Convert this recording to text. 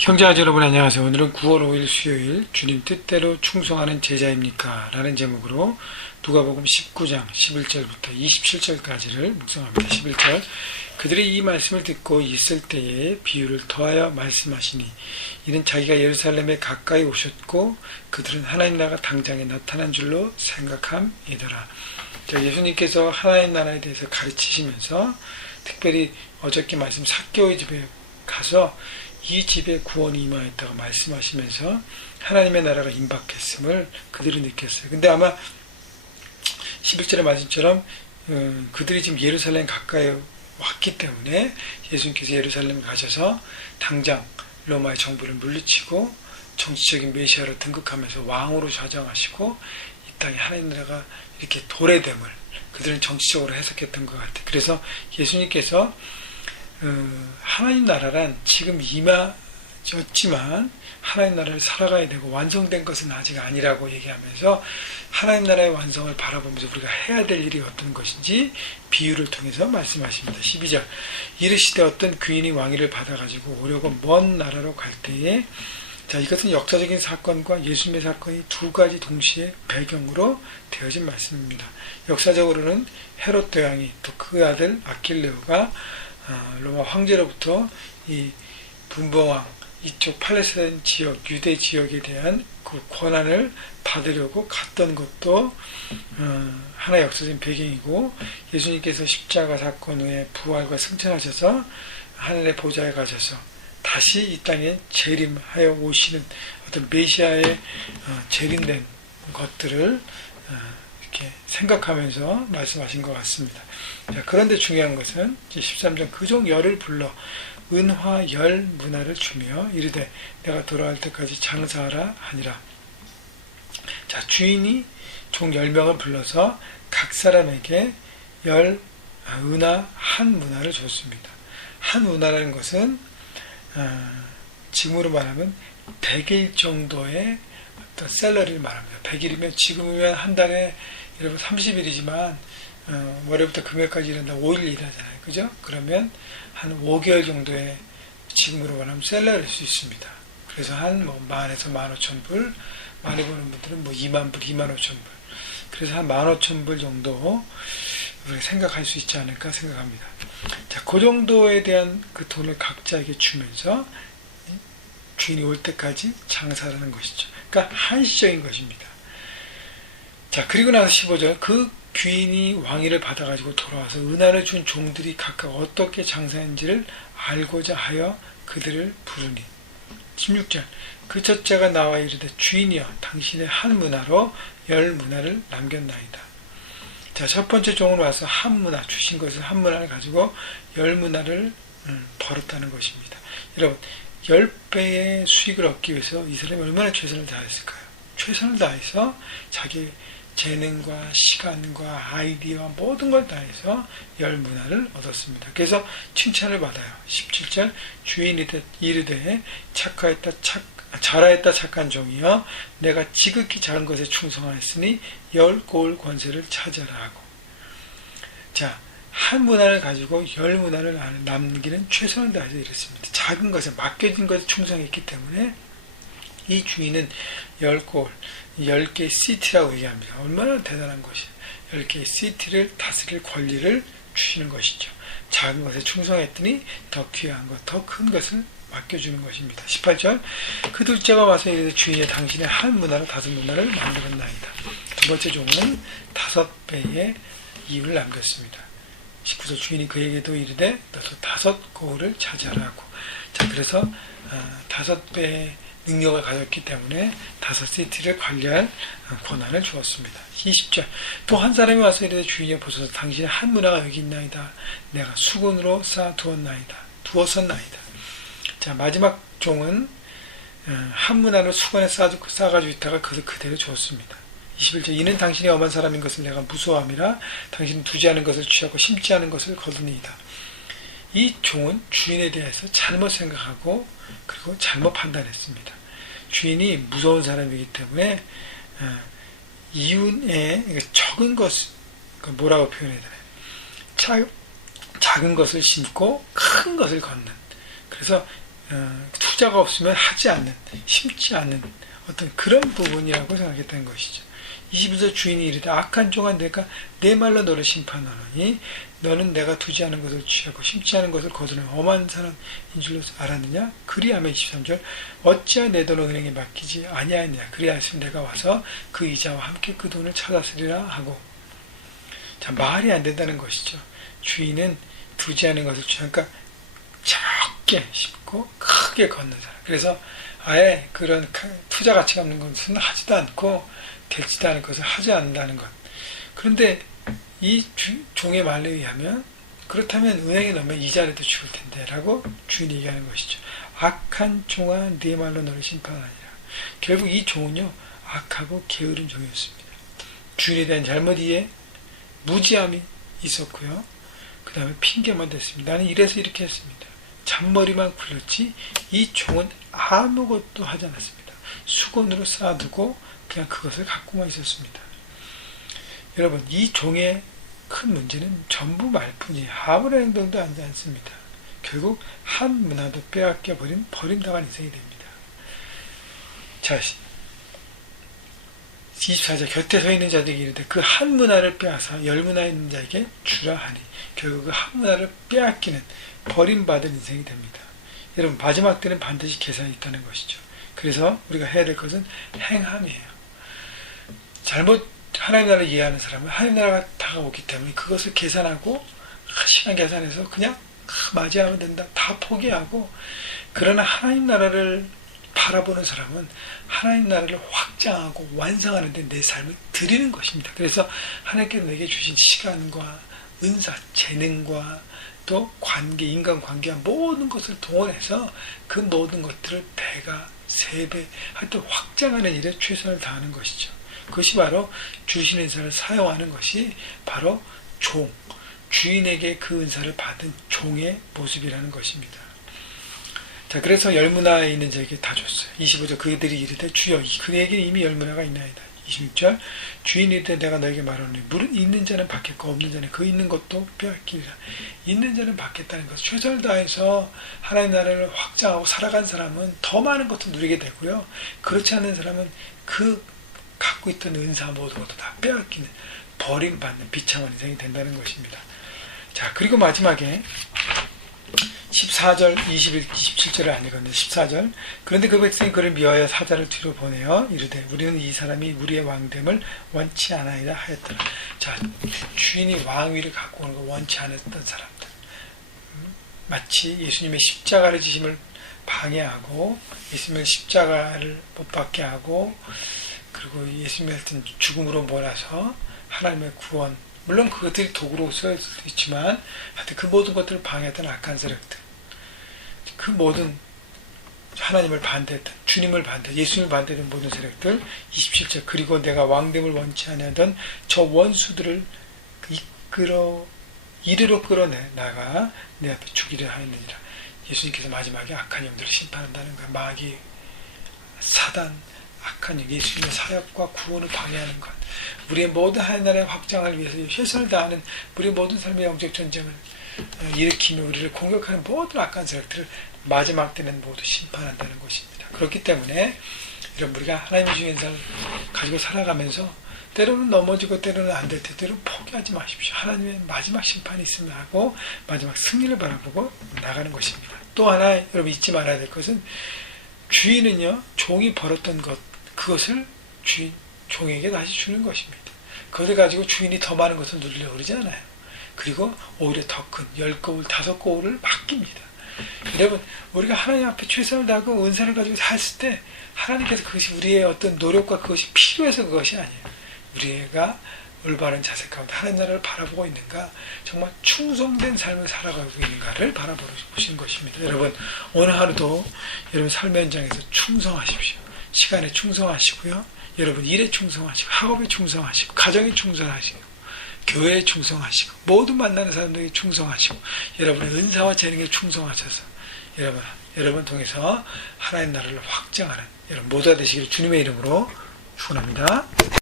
형제자매 여러분 안녕하세요. 오늘은 9월 5일 수요일 주님 뜻대로 충성하는 제자입니까? 라는 제목으로 누가복음 19장 11절부터 27절까지를 묵상합니다. 11절 그들이 이 말씀을 듣고 있을 때에 비유를 더하여 말씀하시니 이는 자기가 예루살렘에 가까이 오셨고 그들은 하나님 나라가 당장에 나타난 줄로 생각함이더라. 예수님께서 하나님 나라에 대해서 가르치시면서 특별히 어저께 말씀 삭개오의 집에 가서 이 집에 구원이 임하였다고 말씀하시면서 하나님의 나라가 임박했음을 그들이 느꼈어요. 근데 아마 11절의 말씀처럼 그들이 지금 예루살렘 가까이 왔기 때문에 예수님께서 예루살렘에 가셔서 당장 로마의 정부를 물리치고 정치적인 메시아로 등극하면서 왕으로 좌정하시고 이 땅에 하나님 나라가 이렇게 도래됨을 그들은 정치적으로 해석했던 것 같아요. 그래서 예수님께서 하나님 나라란 지금 임하였지만 하나님 나라를 살아가야 되고 완성된 것은 아직 아니라고 얘기하면서 하나님 나라의 완성을 바라보면서 우리가 해야 될 일이 어떤 것인지 비유를 통해서 말씀하십니다. 12절 이르시되 어떤 귀인이 왕위를 받아가지고 오려고 먼 나라로 갈 때에 이것은 역사적인 사건과 예수님의 사건이 두 가지 동시에 배경으로 되어진 말씀입니다. 역사적으로는 헤롯 대왕이 또 그 아들 아킬레오가 로마 황제로부터 이 분봉왕 이쪽 팔레스타인 지역 유대 지역에 대한 그 권한을 받으려고 갔던 것도 하나의 역사적인 배경이고 예수님께서 십자가 사건 후에 부활과 승천하셔서 하늘의 보좌에 가셔서 다시 이 땅에 재림하여 오시는 어떤 메시아의 재림된 것들을 이렇게 생각하면서 말씀하신 것 같습니다. 그런데 중요한 것은 13절 그종 열을 불러 은화 열 문화를 주며 이르되 내가 돌아올 때까지 장사하라 하니라. 주인이 종 10명을 불러서 각 사람에게 은화 한 문화를 줬습니다. 한 문화라는 것은 지금으로 말하면 100일 정도의 어떤 셀러리를 말합니다. 100일이면 지금이면 한 달에 여러분 30일이지만 월요일부터 금요일까지 일한다 5일 일하잖아요. 그죠? 그러면 한 5개월 정도의 지금으로 말하면 셀러리일 수 있습니다. 그래서 한 10,000에서 15,000불, 많이 버는 분들은 2만 불, 25,000불. 그래서 한 15,000불 정도 우리가 생각할 수 있지 않을까 생각합니다. 그 정도에 대한 그 돈을 각자에게 주면서 주인이 올 때까지 장사하는 것이죠. 그러니까 한시적인 것입니다. 그리고 나서 15절 그 귀인이 왕위를 받아가지고 돌아와서 은하를 준 종들이 각각 어떻게 장사했는지를 알고자 하여 그들을 부르니 16절 그 첫째가 나와 이르되 주인이여 당신의 한 문화로 10문화를 남겼나이다. 첫 번째 종은 와서 한 문화 주신 것을 한 문화를 가지고 10문화를 벌었다는 것입니다. 여러분 10배의 수익을 얻기 위해서 이 사람이 얼마나 최선을 다했을까요? 최선을 다해서 자기 재능과 시간과 아이디어와 모든 걸 다해서 10문화를 얻었습니다. 그래서 칭찬을 받아요. 17절 주인이 이르되 잘하였다 착한 종이여 내가 지극히 작은 것에 충성하였으니 10고을 권세를 차지하라 하고 한 문화를 가지고 10문화를 남기는 최선을 다해서 이랬습니다. 작은 것에 맡겨진 것에 충성했기 때문에 이 주인은 10고을 10개의 시티라고 얘기합니다. 얼마나 대단한 것이에요. 10개의 시티를 다스릴 권리를 주시는 것이죠. 작은 것에 충성했더니 더 귀한 것, 더 큰 것을 맡겨주는 것입니다. 18절 그 둘째가 와서 이르되 주인이 당신의 한 문화로 5문화를 만들었나이다. 두 번째 종은 5배의 이윤을 남겼습니다. 19절 주인이 그에게도 이르되 너도 5고을을 차지하라고. 그래서 5배의 능력을 가졌기 때문에 5시티를 관리할 권한을 주었습니다. 20절 또 한 사람이 와서 이르되 주인이 보소서 당신의 한 문화가 여기 있나이다. 내가 수건으로 쌓아두었나이다. 마지막 종은 한 문화를 수건에 싸가지고 있다가 그것을 그대로 주었습니다. 21절 이는 당신이 엄한 사람인 것을 내가 무서워함이라 당신은 두지 않은 것을 취하고 심지 않은 것을 거두니이다. 이 종은 주인에 대해서 잘못 생각하고 그리고 잘못 판단했습니다. 주인이 무서운 사람이기 때문에 이윤에 적은 것을 뭐라고 표현해야 되나요? 작은 것을 심고 큰 것을 걷는. 그래서 투자가 없으면 하지 않는, 심지 않는 어떤 그런 부분이라고 생각했다는 것이죠. 21절 주인이 이르되 악한 종아 내가 내 말로 너를 심판하노니 너는 내가 두지 않은 것을 취하고 심지 않은 것을 거두는 엄한 사람인 줄로 알았느냐. 그리하면 23절 어찌하여 내 돈을 은행에 맡기지 아니하였느냐. 그리하였으면 내가 와서 그 이자와 함께 그 돈을 찾았으리라 하고. 자, 말이 안 된다는 것이죠. 주인은 두지 않은 것을 취하니까 적게 심고 크게 걷는 사람. 그래서 아예 그런 투자 가치가 없는 것은 하지도 않고 되지도 않은 것을 하지 않는다는 것. 그런데 이 종의 말에 의하면 그렇다면 은행에 넣으면 이자라도 죽을 텐데 라고 주인이 얘기하는 것이죠. 악한 종아 네 말로 너를 심판하니라. 결국 이 종은요 악하고 게으른 종이었습니다. 주인에 대한 잘못 이해, 무지함이 있었고요. 그 다음에 핑계만 댔습니다. 나는 이래서 이렇게 했습니다. 잔머리만 굴렸지 이 종은 아무것도 하지 않았습니다. 수건으로 쌓아두고 그냥 그것을 갖고만 있었습니다. 여러분, 이 종의 큰 문제는 전부 말뿐이에요. 아무런 행동도 하지 않습니다. 결국 한 문화도 빼앗겨 버림당한 인생이 됩니다. 자, 24절 곁에 서 있는 자들에게 이르되 그 한 문화를 빼앗아 열 문화에 있는 자에게 주라 하니 결국 그 한 문화를 빼앗기는 버림받은 인생이 됩니다. 여러분, 마지막 때는 반드시 계산이 있다는 것이죠. 그래서 우리가 해야 될 것은 행함이에요. 잘못 하나님 나라를 이해하는 사람은 하나님 나라가 다가오기 때문에 그것을 계산하고 시간 계산해서 그냥 맞이하면 된다. 다 포기하고, 그러나 하나님 나라를 바라보는 사람은 하나님 나라를 확장하고 완성하는 데 내 삶을 드리는 것입니다. 그래서 하나님께서 내게 주신 시간과 은사, 재능과 또 관계, 인간관계와 모든 것을 동원해서 그 모든 것들을 배가, 세배, 하여튼 확장하는 일에 최선을 다하는 것이죠. 그것이 바로 주신 은사를 사용하는 것이 바로 종, 주인에게 그 은사를 받은 종의 모습이라는 것입니다. 자, 그래서 열문화에 있는 자에게 다 줬어요. 25절 그들이 이르되 주여 그에게 이미 열문화가 있나이다. 26절 주인이 이르되 내가 너에게 말하노니 물은 있는 자는 받겠고 없는 자는 그 있는 것도 빼앗기리라. 있는 자는 받겠다는 것, 최선을 다해서 하나님 나라를 확장하고 살아간 사람은 더 많은 것도 누리게 되고요. 그렇지 않은 사람은 그 갖고 있던 은사 모든 것도 다 빼앗기는, 버림받는 비참한 인생이 된다는 것입니다. 자, 그리고 마지막에 14절, 21, 27절을 안 읽었는데 14절 그런데 그 백성이 그를 미워하여 사자를 뒤로 보내어 이르되 우리는 이 사람이 우리의 왕됨을 원치 않아이다 하였더라. 자, 주인이 왕위를 갖고 오는 걸 원치 않았던 사람들, 마치 예수님의 십자가를 지심을 방해하고 예수님의 십자가를 못 받게 하고 그리고 예수님의 하여튼 죽음으로 몰아서 하나님의 구원, 물론 그것들이 도구로 쓰일 수도 있지만 하여튼 그 모든 것들을 방해했던 악한 세력들, 그 모든 하나님을 반대했던, 주님을 반대, 예수님을 반대했던 모든 세력들. 27절 그리고 내가 왕됨을 원치 아니하던 저 원수들을 이리로 끌어내다가 내 앞에 죽이려 하였느니라. 예수님께서 마지막에 악한 영들을 심판한다는 거야. 마귀, 사단, 악한 영, 예수님의 사역과 구원을 방해하는 것, 우리의 모든 하나님 나라의 확장을 위해서 최선을 다하는 우리의 모든 삶의 영적 전쟁을 일으키며 우리를 공격하는 모든 악한 세력들을 마지막 때는 모두 심판한다는 것입니다. 그렇기 때문에 이런 우리가 하나님의 주신 인사를 가지고 살아가면서 때로는 넘어지고 때로는 안 될 때 때로는 포기하지 마십시오. 하나님의 마지막 심판이 있음을 하고 마지막 승리를 바라보고 나가는 것입니다. 또 하나 여러분 잊지 말아야 될 것은 주인은요, 종이 벌었던 것, 그것을 종에게 다시 주는 것입니다. 그것을 가지고 주인이 더 많은 것을 누리려고 그러지 않아요. 그리고 오히려 더 큰 10거울, 5거울을 맡깁니다. 여러분, 우리가 하나님 앞에 최선을 다하고 은사를 가지고 살았을 때 하나님께서 그것이 우리의 어떤 노력과 그것이 필요해서 그것이 아니에요. 우리가 올바른 자세 가운데 하나님 나라를 바라보고 있는가, 정말 충성된 삶을 살아가고 있는가를 바라보시는 것입니다. 여러분, 오늘 하루도 여러분 삶의 현장에서 충성하십시오. 시간에 충성하시고요. 여러분 일에 충성하시고, 학업에 충성하시고, 가정에 충성하시고, 교회에 충성하시고, 모든 만나는 사람들에게 충성하시고, 여러분의 은사와 재능에 충성하셔서 여러분 통해서 하나님 나라를 확장하는 여러분 모두가 되시기를 주님의 이름으로 축원합니다.